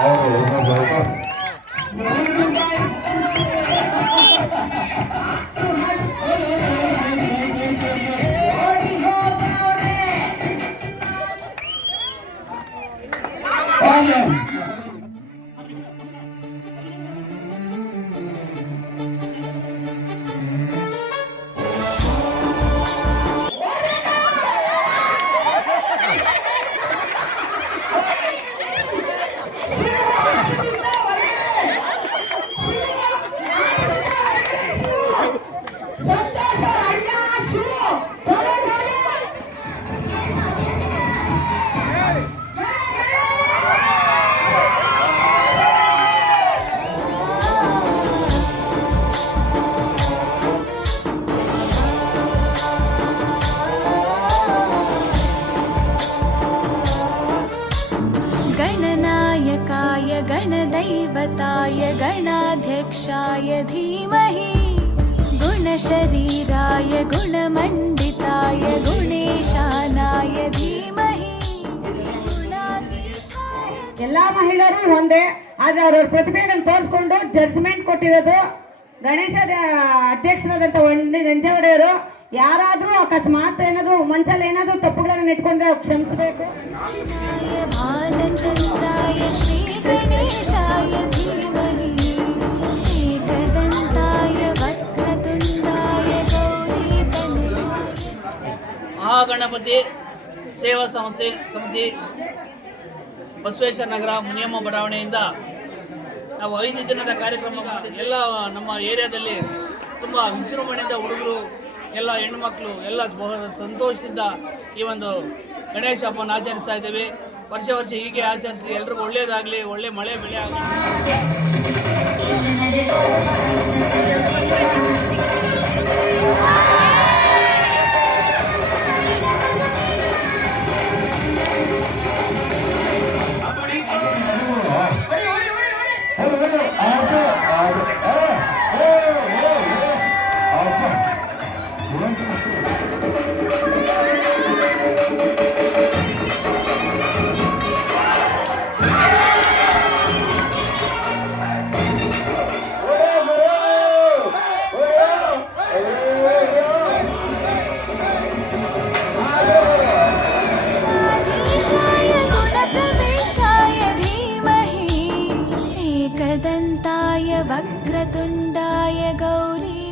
और होगा जाएगा Oh, yeah. गणनायकाय गणदैवताय गणाध्यक्षाय धीमहि गुणशरीराय गुणमण्डिताय गुणेशानाय धीमहि गुणातीताय ಎಲ್ಲಾ ಮಹಿಳೆಯರು ಒಂದೇ ಆದ್ರೆ ಅವ್ರವ್ರ ಪ್ರತಿಭೆಗಳನ್ನ ತೋರಿಸ್ಕೊಂಡು ಜಡ್ಜ್ಮೆಂಟ್ ಕೊಟ್ಟಿರೋದು ಗಣೇಶ ಅಧ್ಯಕ್ಷರಾದಂತ ಒಂದೇ ನಂಜೇಗೌಡೆಯವರು ಯಾರಾದ್ರೂ ಅಕಸ್ಮಾತ್ ಏನಾದ್ರು ಮನ್ಸಲ್ಲಿ ಏನಾದ್ರು ತಪ್ಪುಗಳನ್ನ ಇಟ್ಕೊಂಡ್ರೆ ಅವ್ರು ಕ್ಷಮಿಸಬೇಕು ಮಹಾಗಣಪತಿ ಸೇವಾ ಸಮಿತಿ ಸಮಿತಿ ಬಸವೇಶ್ವರ ನಗರ ಮುನಿಯಮ್ಮ ಬಡಾವಣೆಯಿಂದ ನಾವು ಐದು ದಿನದ ಕಾರ್ಯಕ್ರಮ ಎಲ್ಲ ನಮ್ಮ ಏರಿಯಾದಲ್ಲಿ ತುಂಬ ವಿಜೃಂಭಣೆಯಿಂದ ಹುಡುಗರು, ಎಲ್ಲ ಹೆಣ್ಣುಮಕ್ಕಳು ಎಲ್ಲ ಸಂತೋಷದಿಂದ ಈ ಒಂದು ಗಣೇಶ ಹಬ್ಬವನ್ನು ಆಚರಿಸ್ತಾ ಇದ್ದೇವೆ. ವರ್ಷ ವರ್ಷ ಹೀಗೆ ಆಚರಿಸಿ ಎಲ್ರಿಗೂ ಒಳ್ಳೆಯದಾಗಲಿ ಒಳ್ಳೆ ಮಳೆ ಬೆಳೆ ಆಗಲಿ. अनन्ताय वक्रतुण्डाय गौरी